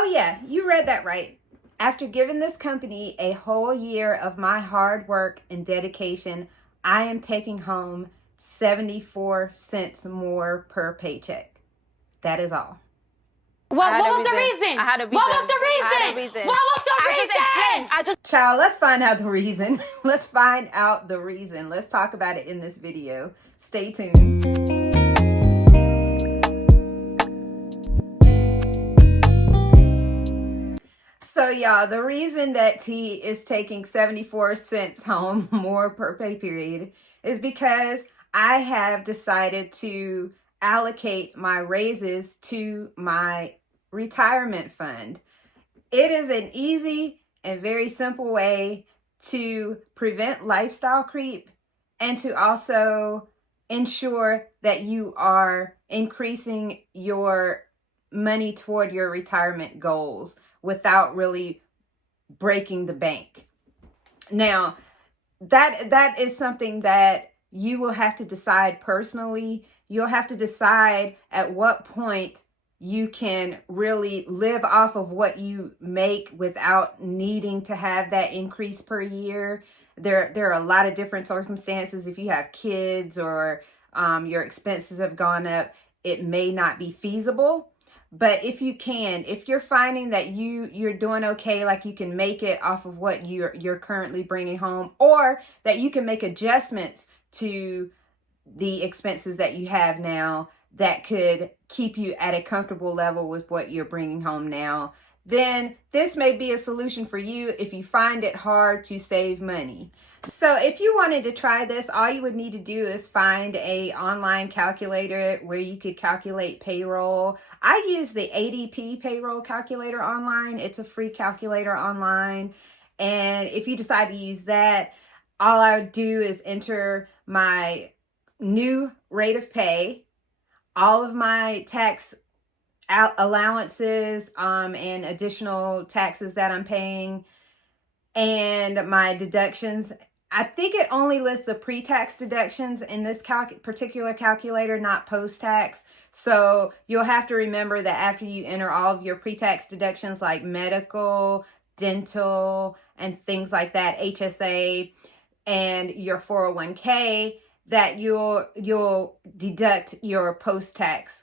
Oh yeah, you read that right. After giving this company a whole year of my hard work and dedication, I am taking home 74 cents more per paycheck. That is all. Well, I what had a was the reason. reason? I had a What was reason. the I reason? had a reason. What was the I just explained. reason? I just Child, let's find out the reason. Let's find out the reason. Let's talk about it in this video. Stay tuned. So y'all, the reason that T is taking 74 cents home more per pay period is because I have decided to allocate my raises to my retirement fund. It is an easy and very simple way to prevent lifestyle creep and to also ensure that you are increasing your money toward your retirement goals without really breaking the bank. Now, that is something that you will have to decide personally. You'll have to decide at what point you can really live off of what you make without needing to have that increase per year. There are a lot of different circumstances. If you have kids or your expenses have gone up, it may not be feasible. But if you can, if you're finding that you're doing okay, like you can make it off of what you're currently bringing home, or that you can make adjustments to the expenses that you have now that could keep you at a comfortable level with what you're bringing home now, then this may be a solution for you if you find it hard to save money. So if you wanted to try this, all you would need to do is find a online calculator where you could calculate payroll. I use the ADP payroll calculator online. It's a free calculator online. And if you decide to use that, all I would do is enter my new rate of pay, all of my tax allowances and additional taxes that I'm paying, and my deductions. I think it only lists the pre-tax deductions in this particular calculator, not post-tax. So you'll have to remember that after you enter all of your pre-tax deductions like medical, dental, and things like that, HSA, and your 401k, that you'll deduct your post-tax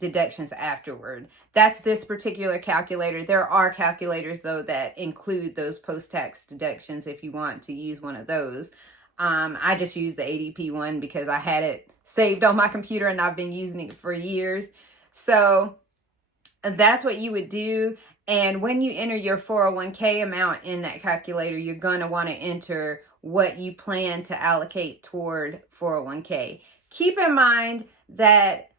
deductions afterward. That's this particular calculator. There are calculators though that include those post-tax deductions if you want to use one of those. I just use the ADP one because I had it saved on my computer and I've been using it for years. So that's what you would do. And when you enter your 401k amount in that calculator, you're going to want to enter what you plan to allocate toward 401k. Keep in mind that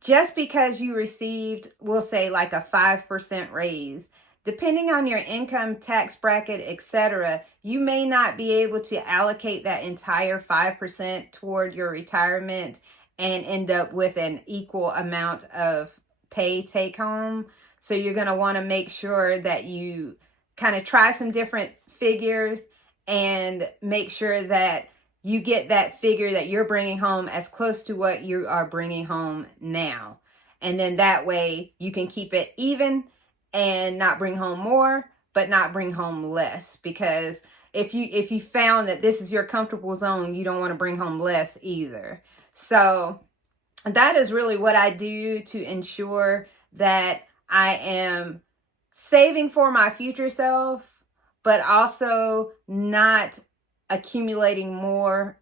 just because you received, we'll say like a 5% raise, depending on your income, tax bracket, etc., you may not be able to allocate that entire 5% toward your retirement and end up with an equal amount of pay take home. So you're going to want to make sure that you kind of try some different figures and make sure that you get that figure that you're bringing home as close to what you are bringing home now. And then that way you can keep it even and not bring home more, but not bring home less. Because if you found that this is your comfortable zone, you don't want to bring home less either. So that is really what I do to ensure that I am saving for my future self, but also not accumulating more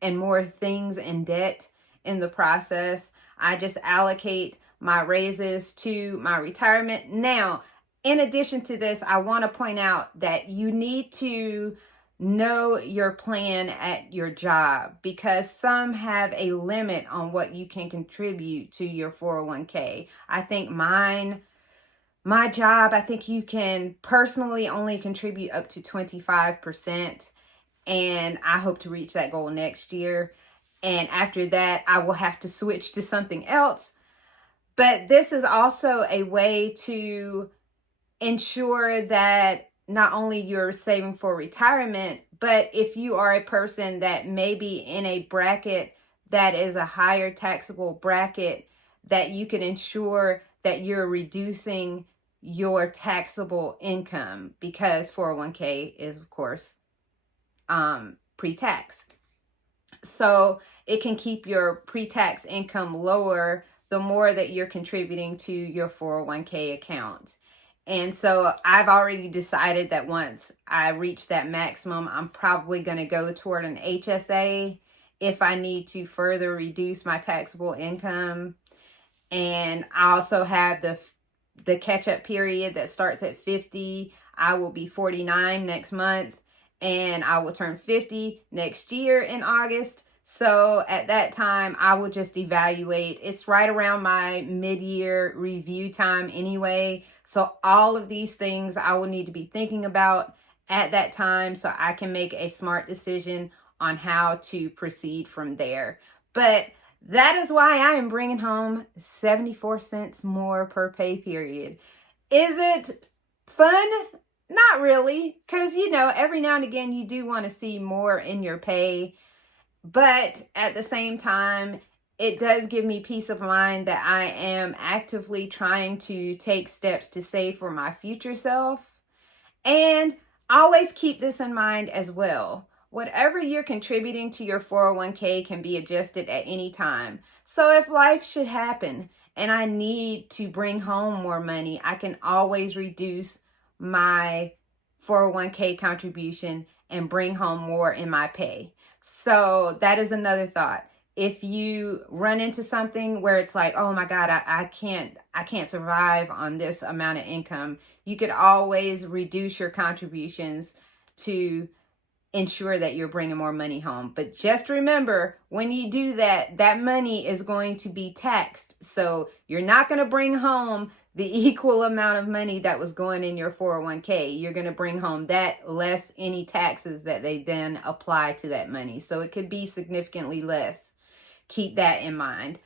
and more things in debt in the process. I just allocate my raises to my retirement. Now, in addition to this, I want to point out that you need to know your plan at your job, because some have a limit on what you can contribute to your 401k. I think my job, I think you can personally only contribute up to 25%. And I hope to reach that goal next year. And after that, I will have to switch to something else. But this is also a way to ensure that not only you're saving for retirement, but if you are a person that may be in a bracket that is a higher taxable bracket, that you can ensure that you're reducing your taxable income, because 401k is, of course, pre-tax. So it can keep your pre-tax income lower the more that you're contributing to your 401k account. And so I've already decided that once I reach that maximum, I'm probably going to go toward an HSA if I need to further reduce my taxable income. And I also have the catch-up period that starts at 50. I will be 49 next month, and I will turn 50 next year in August. So at that time, I will just evaluate. It's right around my mid-year review time anyway. So all of these things I will need to be thinking about at that time so I can make a smart decision on how to proceed from there. But that is why I am bringing home 74 cents more per pay period. Is it fun? Not really, because, you know, every now and again you do want to see more in your pay. But at the same time, it does give me peace of mind that I am actively trying to take steps to save for my future self. And always keep this in mind as well. Whatever you're contributing to your 401k can be adjusted at any time. So if life should happen and I need to bring home more money, I can always reduce my 401k contribution and bring home more in my pay. So that is another thought. If you run into something where it's like, oh my God, I can't survive on this amount of income, you could always reduce your contributions to ensure that you're bringing more money home. But just remember, when you do that, that money is going to be taxed. So you're not going to bring home the equal amount of money that was going in your 401k. You're going to bring home that less any taxes that they then apply to that money. So it could be significantly less. Keep that in mind.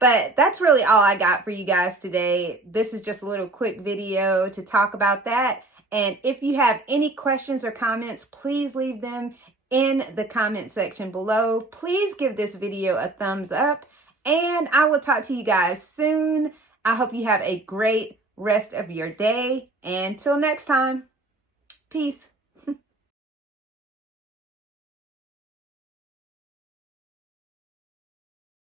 But that's really all I got for you guys today. This is just a little quick video to talk about that. And if you have any questions or comments, please leave them in the comment section below. Please give this video a thumbs up, and I will talk to you guys soon. I hope you have a great rest of your day. Until next time, peace.